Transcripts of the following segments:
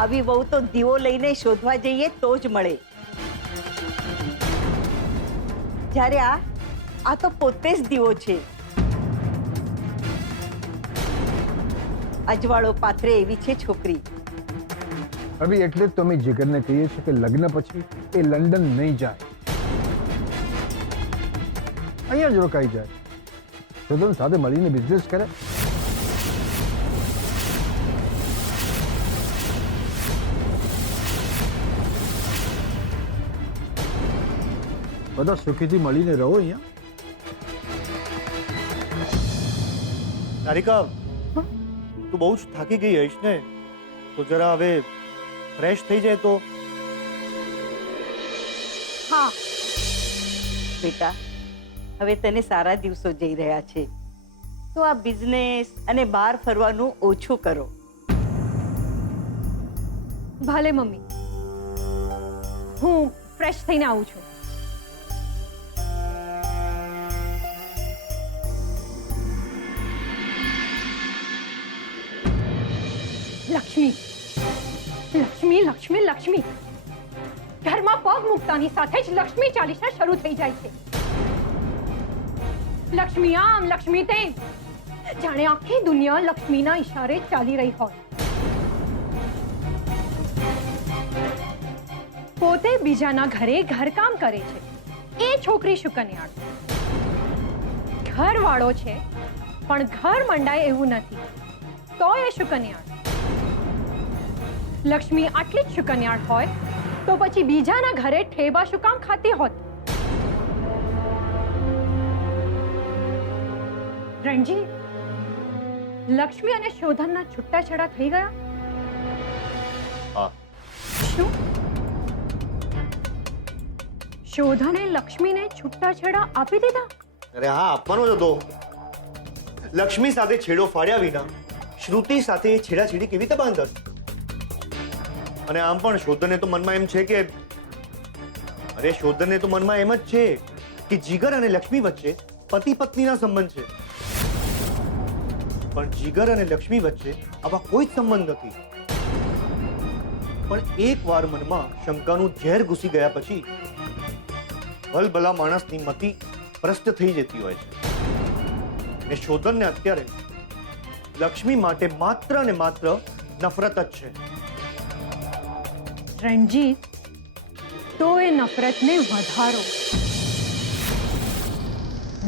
આવી વહુ તો દીવો લઈને શોધવા જઈએ તો જ મળે. જ્યારે આ તો પોતે જ દીવો છે. અજવાળો પાથરે એવી છે છોકરી. અભી એટલે જ તો અમે જીગરને કહીએ છીએ કે લગ્ન પછી એ લંડન નહીં જાય, અહીંયા જ રોકાઈ જાય, શોધન સાથે મળીને બિઝનેસ કરે. બધા સુખીથી મળીને રહો અહીંયા. તારિકા, તું બહુ જ થાકી ગઈ હઈશ ને, તો જરા હવે ફ્રેશ થઈ જાય તો. હા બેટા, હવે તને સારા દિવસો જઈ રહ્યા છે, તો આ બિઝનેસ અને બહાર ફરવાનું ઓછું કરો. ભલે મમ્મી, હું ફ્રેશ થઈને આવું છું. લક્ષ્મી, લક્ષ્મી, લક્ષ્મી, લક્ષ્મી. ઘરમાં પગ મૂકતાની સાથે જ લક્ષ્મી ચાલીસા શરૂ થઈ જાય છે. લક્ષ્મી આમ, લક્ષ્મી તેમ, જાણે આખી દુનિયા લક્ષ્મીના ઈશારે ચાલી રહી હોય. પોતે બીજાના ઘરે ઘરકામ કરે છે એ છોકરી શુકન્યાળ. ઘરવાળો છે પણ ઘર મંડાય એવું નથી, તો એ શુકન્યાળ. લક્ષ્મી આટલી જ શુકન્યાળ હોય તો પછી બીજાના ઘરે ઠેબા શું કામ ખાતી હોત? રણજી, લક્ષ્મી અને શોધનના છૂટાછેડા થઈ ગયા? હા. શું? શોધને લક્ષ્મીને છૂટાછેડા આપી દીધા? અરે હા, આપવાનો જ હતો. લક્ષ્મી સાથે છેડો ફાડ્યા વિના શ્રુતિ સાથે છેડાછેડી કેવી રીતે બાંધત? અને આમ પણ શોધને તો મનમાં એમ છે કે શોધને તો મનમાં એમ જ છે કે જીગર અને લક્ષ્મી વચ્ચે પતિ પત્નીના સંબંધ છે. પણ જીગર અને લક્ષ્મી વચ્ચે આવા કોઈ જ સંબંધ નથી. પણ એકવાર મનમાં શંકાનું ઝેર ઘૂસી ગયા પછી ભલભલા માણસની મતિ ભ્રષ્ટ થઈ જતી હોય છે. અને શોધનને અત્યારે લક્ષ્મી માટે માત્ર ને માત્ર નફરત જ છે. રણજીત, તો એ નફરતને વધારો,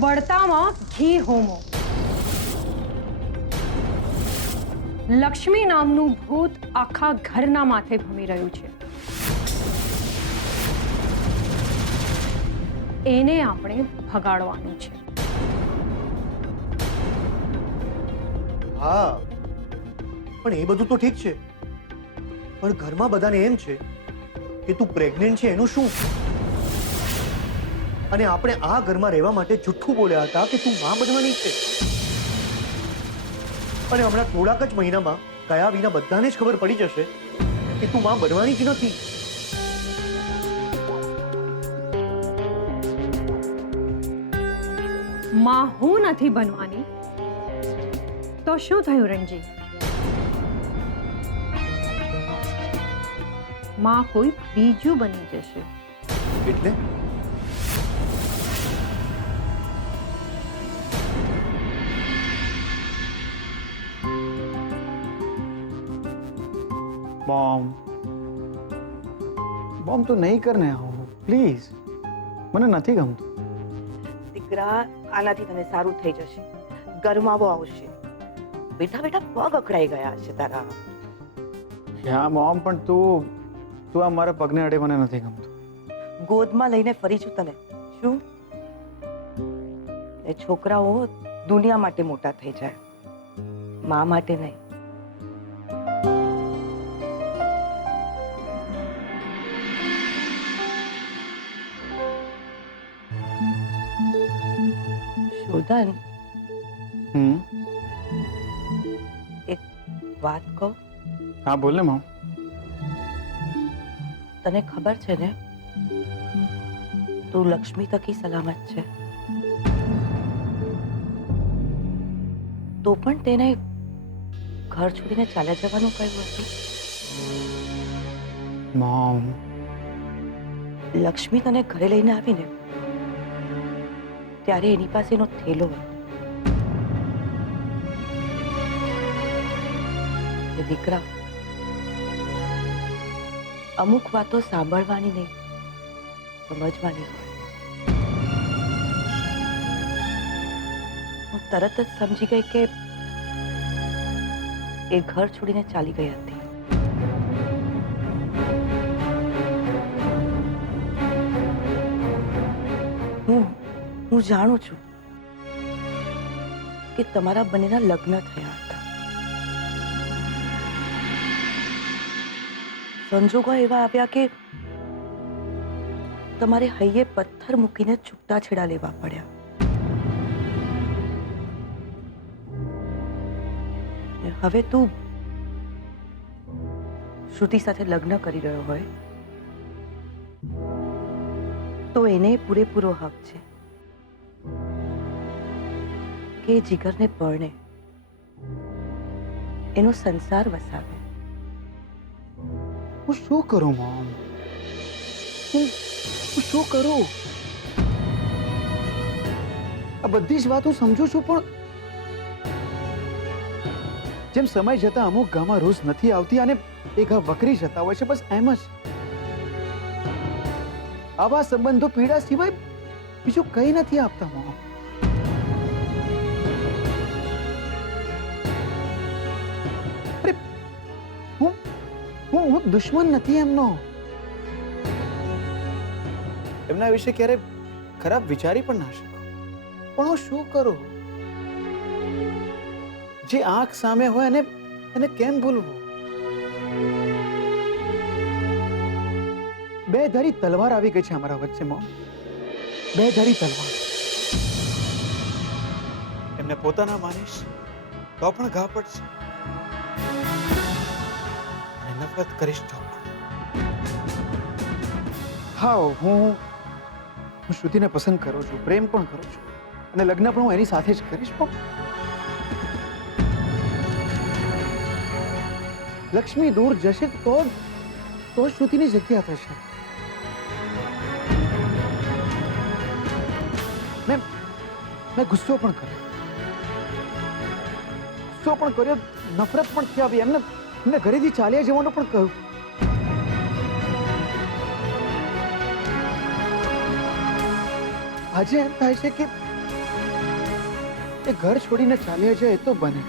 બળતામાં ઘી હોમો. લક્ષ્મી નામનું ભૂત આખા ઘરના માથે ભમી રહ્યું છે. એને આપણે ભગાડવાનું છે. હા, પણ એ બધું તો ઠીક છે, પણ ઘરમાં બધાને એમ છે કે તું પ્રેગ્નન્ટ છે એનું શું? અને આપણે આ ઘરમાં રહેવા માટે જુઠ્ઠું બોલ્યા હતા કે તું માં બનવાની છે. અને હમણાં થોડાક જ મહિનામાં કયા વિના બધાને જ ખબર પડી જશે કે તું માં બનવાની જ નથી. માં હું નથી બનવાની તો શું થયું રણજી? માં કોઈ બીજું બની જશે. એટલે मॉम तो नहीं करने आओ प्लीज, મને નથી ગમતું. દીકરા, આનાથી તને સારું થઈ જશે. ગરમાવો આવશે. બેઠા બેઠા પગ અકળાઈ ગયા છે તારા. હા મોમ, પણ તું આ મારા પગને અડે, મને નથી ગમતું. ગોદમાં લઈને ફરી છું તને. શું એ છોકરાઓ દુનિયા માટે મોટા થઈ જાય, મા માટે નહીં. શોધન, એક વાત કહું? હા બોલ ને મોમ. તને ખબર છે ને તું લક્ષ્મી તકી સલામત છે, તો પણ તેને ઘર છોડીને ચાલ્યા જવાનું કહ્યું હતું. મોમ, લક્ષ્મી તને ઘરે લઈને આવીને ત્યારે એની પાસે એનો થેલો હતો. એ દીકરા, અમુક વાતો સાંભળવાની નહીં, સમજવાની હોય. હું તરત જ સમજી ગઈ કે એ ઘર છોડીને ચાલી ગઈ હતી. હું જાણું છું કે તમારા બંનેના લગ્ન થયા હતા. સંજોગો એવા આવ્યા કે તમારે હૈયે પથ્થર મૂકીને છૂટા છેડા લેવા પડ્યા. હવે તું શ્રુતિ સાથે લગ્ન કરી રહ્યો હોય તો એને પૂરેપૂરો હક છે કે એ જીગરને પરણે એનો સંસાર વસાવે. હું શું કરું મોમ? હું શું કરું? આ બધી જ વાત હું સમજુ છું, પણ જેમ સમય જતા અમુક ગામમાં રોજ નથી આવતી અને એ ઘા વકરી જતા હોય છે, બસ એમ જ આવા સંબંધો પીડા સિવાય બીજું કઈ નથી આપતા મોમ. અરે હું દુશ્મન નથી એમનો. એમના વિશે ક્યારે ખરાબ વિચારી પણ ના શકું, પણ હું શું કરું? જે આંખ સામે હોય એને કેમ ભૂલવું? બે ધારી તલવાર આવી ગઈ છે અમારા વચ્ચે મોમ. બે ધારી તલવાર. એમને પોતાના માનીશ તો પણ ઘા પડશે, અને નફરત કરીશ તો પણ. હા, હું શ્રુતિને પસંદ કરું છું, પ્રેમ પણ કરું છું, અને લગ્ન પણ હું એની સાથે જ કરીશ. પણ લક્ષ્મી દૂર જશે તો શ્રુતિની જગ્યા થશે. મેં ગુસ્સો પણ કર્યો, નફરત પણ થઈ આવી. એમને ઘરેથી ચાલ્યા જવાનું પણ કહ્યું. આજે એમ થાય છે કે એ ઘર છોડીને ચાલ્યા જાય તો બને,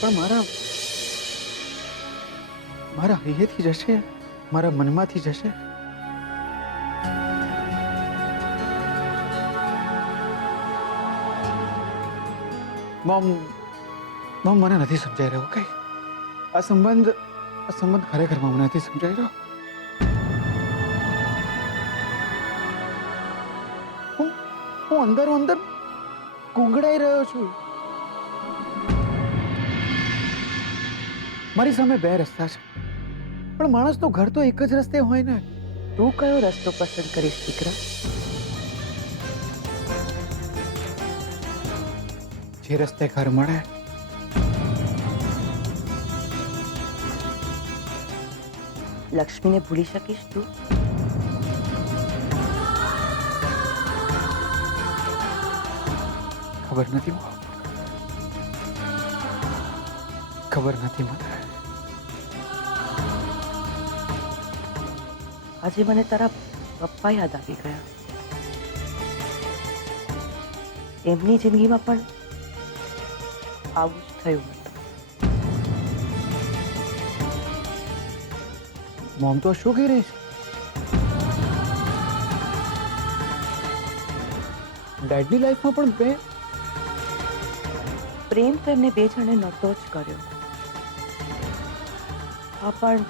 પણ મારા હૈયેથી જશે, મારા મનમાંથી જશે. મોમ મને નથી સમજાઈ રહ્યો. કઈ આ સંબંધ ખરેખરમાં મને નથી સમજાઈ રહ્યો. હું અંદરો અંદર ગુંગળાઈ રહ્યો છું. મારી સામે બે રસ્તા છે, પણ માણસનું ઘર તો એક જ રસ્તે હોય ને. તું કયો રસ્તો પસંદ કરીશ દીકરા? જે રસ્તે ઘર મળે. લક્ષ્મીને ભૂલી શકીશ તું? ખબર નથી મોમ, ખબર નથી મને. આજે મને તારા પપ્પા યાદ આવી ગયા. એમની જિંદગીમાં પણ આવું જ થયું હતું. મોમ તો શું કહી રહી છે? ડેડની લાઈફમાં પણ પ્રેમ તો એમને બે જણે નહોતો જ કર્યો. હા, પણ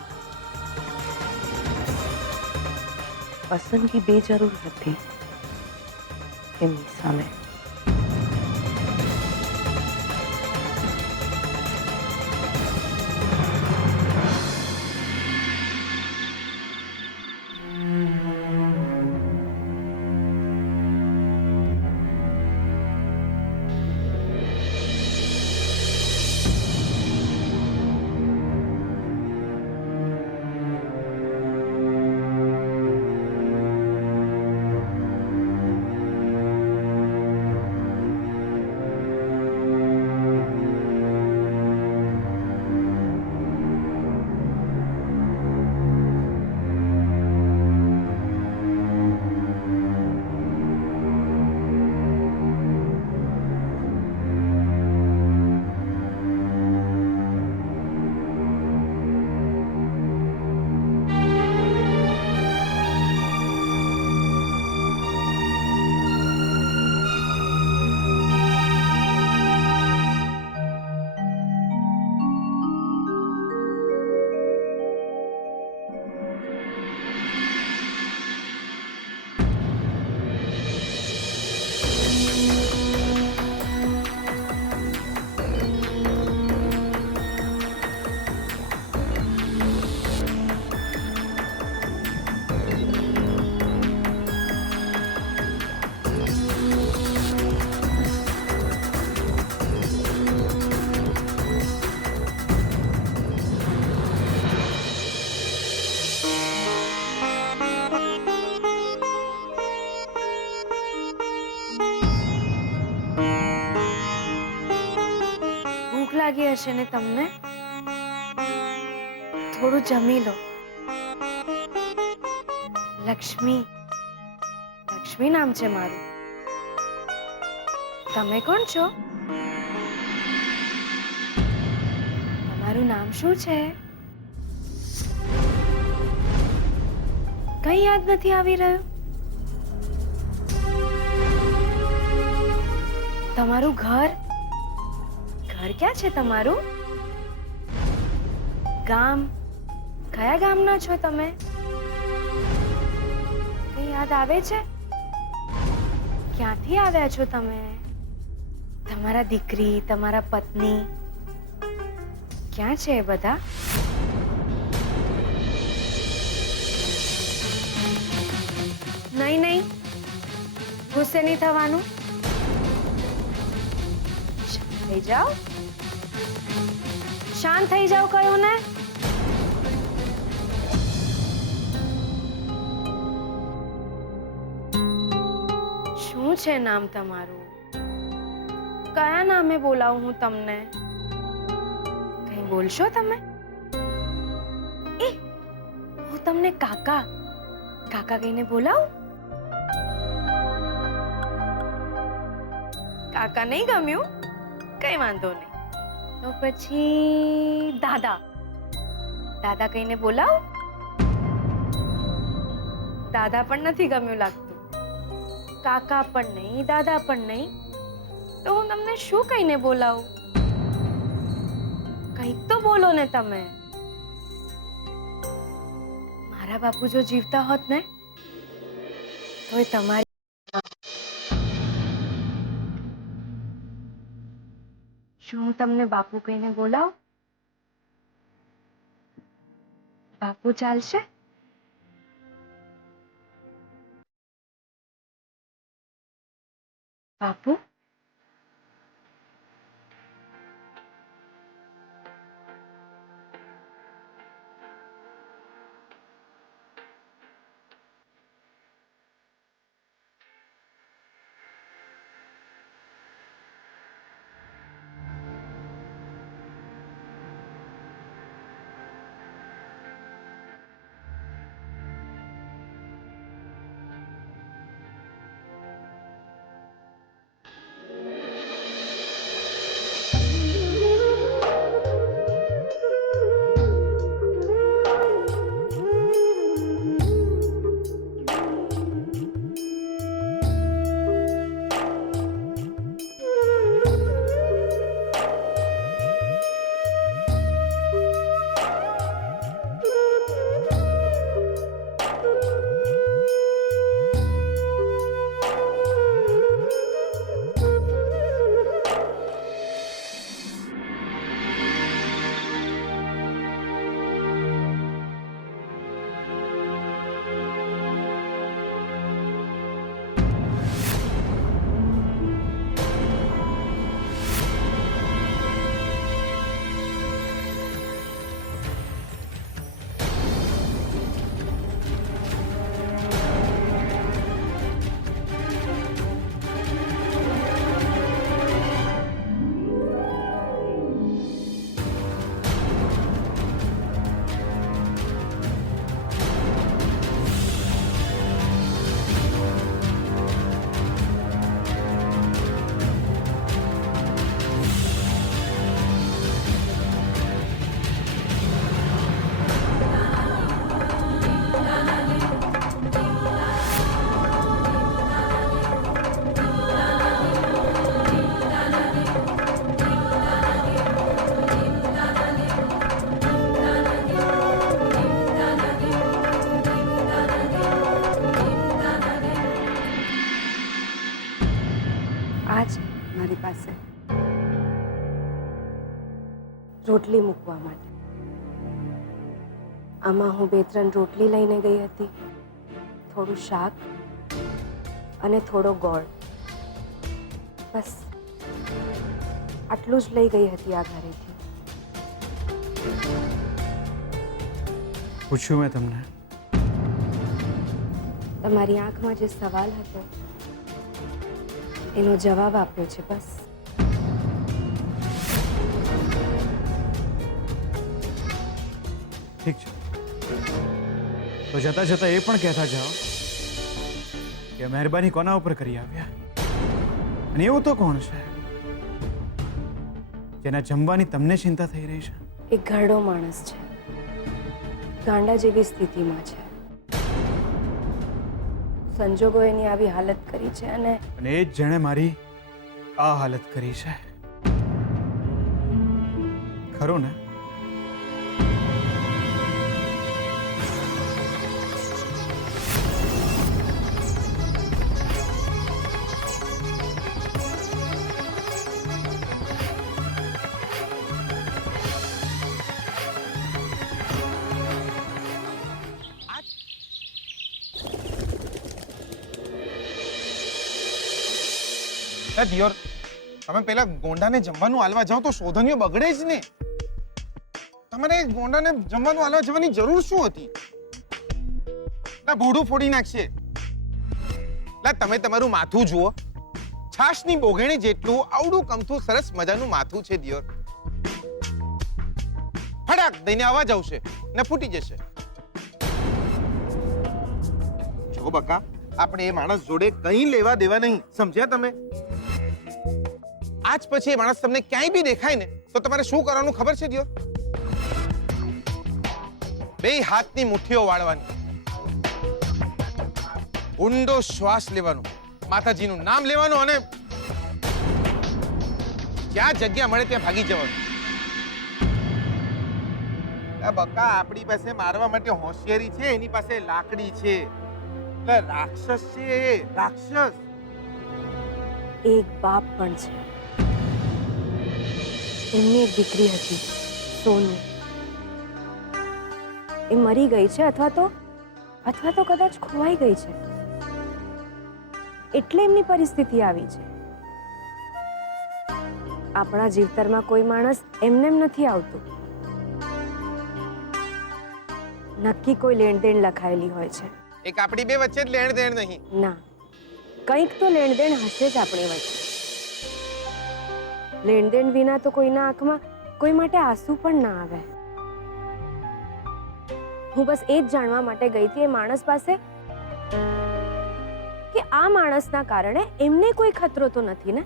પસંદગી બેજરૂર હતી એમની સામે. ભૂખ લાગી હશે ને તમને? થોડું જમી લો. લક્ષ્મી, લક્ષ્મી નામ છે મારું. તમે કોણ છો? તમારું નામ શું છે? કઈ યાદ નથી આવી રહ્યું? તમારું ઘર? ઘર ક્યાં છે તમારું? ગામ? કયા ગામના છો તમે? કઈ યાદ આવે છે? ક્યાંથી આવ્યા છો તમે? તમારા દીકરી, તમારા પત્ની ક્યાં છે એ બધા? નહીં નહીં, ગુસ્સે નહીં થવાનું. થઈ જાઓ, શાંત થઈ જાઓ કહ્યું ને. શું છે નામ તમારું? કયા નામે બોલાવું હું તમને? કઈ બોલશો તમે? એ હું તમને કાકા કાકા કહીને બોલાવું? કાકા નહીં ગમ્યું? કઈ વાંધો નહીં. તો પછી દાદા દાદા કહીને બોલાવું? દાદા પણ નથી ગમ્યું લાગતું. કાકા પણ નહીં, દાદા પણ નહીં. તો હું તમને શું કહીને બોલાવું? કંઈક તો બોલો ને તમે. મારા બાપુ જો જીવતા હોત ને તો એ તમારી શું હું તમને બાપુ કહીને બોલાવું? બાપુ ચાલશે? બાપુ? મારી પાસે રોટલી મૂકવા માટે. આમાં હું 2-3 રોટલી લઈને ગઈ હતી, થોડું શાક અને થોડો ગોળ. બસ આટલું જ લઈ ગઈ હતી આ ઘરેથી. પૂછ્યું મેં તમને? તમારી આંખમાં જે સવાલ હતો એનો જવાબ આપ્યો છે બસ. ઠીક છે, તો જતા જતા એ પણ કહેતા જાઓ કે મહેરબાની કોના ઉપર કરી આવ્યા. અને એવું તો કોણ છે જેના જમવાની તમને ચિંતા થઈ રહી છે? એક ઘરડો માણસ છે, ગાંડા જેવી સ્થિતિમાં છે. સંજોગો એની આવી હાલત કરી છે અને એ જ જેણે મારી આ હાલત કરી છે, ખરું ને? દિયોર, તમે પેલા ગોંડાને જમવાનું આલવા જાઓ તો શોધનીઓ બગડે જ ને. તમારે ગોંડાને જમવાનું આલવા જવાની જરૂર શું હતી? ના ભોડું ફોડી નાખશે. ના તમે તમારું માથું જુઓ, છાશની બોઘેણી જેટલું આવડું કમથું સરસ મજાનું માથું છે દિયોર. ફટાક દઈને અવાજ આવશે ને ફૂટી જશે. જો બકા, આપણે એ માણસ જોડે કંઈ લેવા દેવા નહીં, સમજ્યા તમે? આજ પછી એ માણસ તમને ક્યાંય બી દેખાય ને તો તમારે શું કરવાનું ખબર છે દિયો? બે હાથની મુઠ્ઠીઓ વાળવાની, ઊંડો શ્વાસ લેવાનો, માતાજીનું નામ લેવાનું અને જ્યાં જગ્યા મળે ત્યાં ભાગી જવાનું. બકા, આપણી પાસે મારવા માટે હોશિયારી છે, એની પાસે લાકડી છે. એટલે રાક્ષસ છે એ, રાક્ષસ. એક બાપ પણ છે. એમની એક દીકરી હતી, સોનુ. એ મરી ગઈ છે અથવા તો કદાચ ખોવાઈ ગઈ છે. એટલે એમની પરિસ્થિતિ આવી છે. આપણા જીવતરમાં કોઈ માણસ એમનેમ નથી આવતું. નક્કી કોઈ લેણદેણ લખાયેલી હોય છે. એક આપણી બે વચ્ચે જ લેણ દેણ નહીં. ના, કંઈક તો લેણદેણ હશે જ આપણી વચ્ચે. લેણદેણ વિના તો કોઈના આંખમાં કોઈ માટે આંસુ પણ ના આવે. હું બસ એ જ જાણવા માટે ગઈ હતી એ માણસ પાસે કે આ માણસના કારણે એમને કોઈ ખતરો તો નથી ને.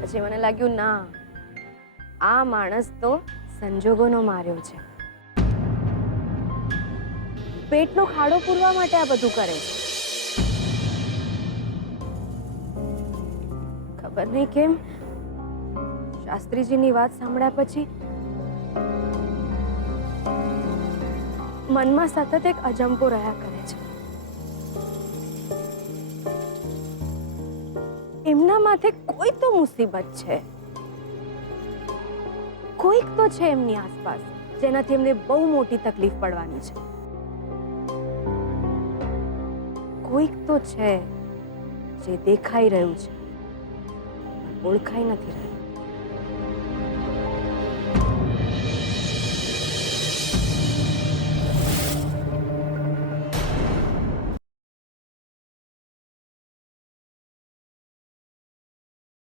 પછી મને લાગ્યું ના, આ માણસ તો સંજોગોનો માર્યો છે. પેટનો ખાડો પૂરવા માટે આ બધું કરે છે. ખબર નહીં કેમ શાસ્ત્રીજીની વાત સાંભળ્યા પછી મનમાં સતત એક અજંપો રહ્યા કરે છે. એમના માથે કોઈ તો મુસીબત છે, કોઈક તો છે એમની આસપાસ જેનાથી એમને બહુ મોટી તકલીફ પડવાની છે. કોઈક તો છે જે દેખાઈ રહ્યું છે, ઓળખાઈ નથી રહ્યું.